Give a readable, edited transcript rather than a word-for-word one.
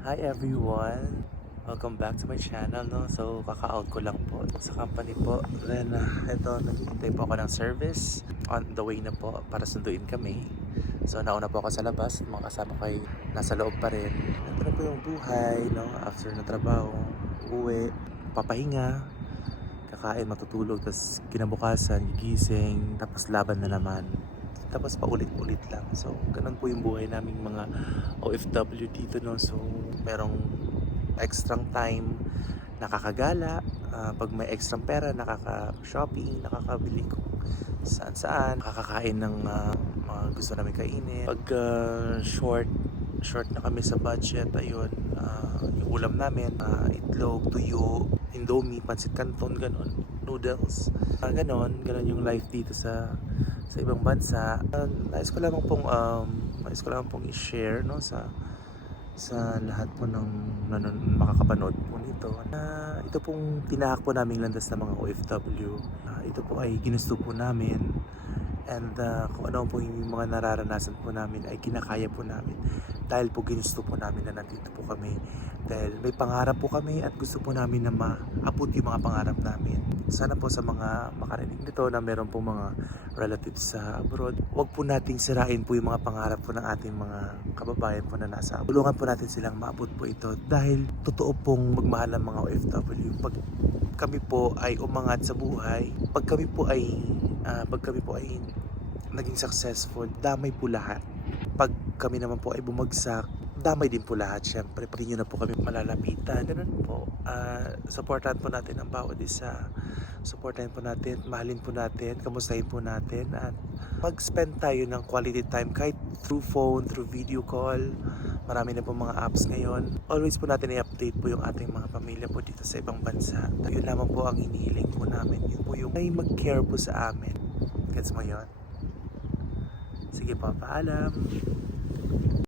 Hi everyone! Welcome back to my channel, no? So, kaka-out ko lang po sa company po. Then, ito, naghihintay po ako ng service. On the way na po para sunduin kami. So, nauna po ako sa labas. Mga kasama ko ay nasa loob pa rin. Ito na po yung buhay, no? After na trabaho, uwi, papahinga, kakain, matutulog, tapos kinabukasan, gigising, tapos laban na naman. Tapos paulit-ulit lang. So, ganun po yung buhay naming mga OFW dito, no? So, merong extrang time, nakakagala. Pag may extrang pera, nakaka-shopping, nakakabili kung saan-saan. Nakakakain ng mga gusto namin kainin. Pag short na kami sa budget, ayun, yung ulam namin, itlog, tuyo, indomie, pancit canton, ganun, noodles. Ganun yung life dito sa ibang bansa. Nais ko lamang pong i-share, no, sa lahat po ng makakapanood po nito na ito pong tinahak po naming landas ng mga OFW. Ito po ay ginusto po namin, and kung ano po yung mga nararanasan po namin ay kinakaya po namin dahil po ginusto po namin na nandito po kami, dahil may pangarap po kami at gusto po namin na maabot yung mga pangarap namin. Sana po sa mga makarinig nito na meron po mga relatives sa abroad, wag po nating sirain po yung mga pangarap po ng ating mga kababayan po na nasa abroad. Tulungan po natin silang maabot po ito, dahil totoo pong magmahal ang mga OFW. Pag kami po ay umangat sa buhay, pag kami po ay naging successful, damay po lahat. Pag kami naman po ay bumagsak, damay din po lahat. Syempre, pati nyo na po kami malalapitan. Ganun po. Supportan po natin ang bawat isa. Supportan po natin, mahalin po natin, kamustahin po natin, at mag-spend tayo ng quality time kahit through phone, through video call. Marami na po mga apps ngayon. Always po natin i-update po yung ating mga pamilya po dito sa ibang bansa. Yun lamang po ang hinihiling po namin. Yun po yung may mag-care po sa amin. Gets mo yun? Sige po, paalam.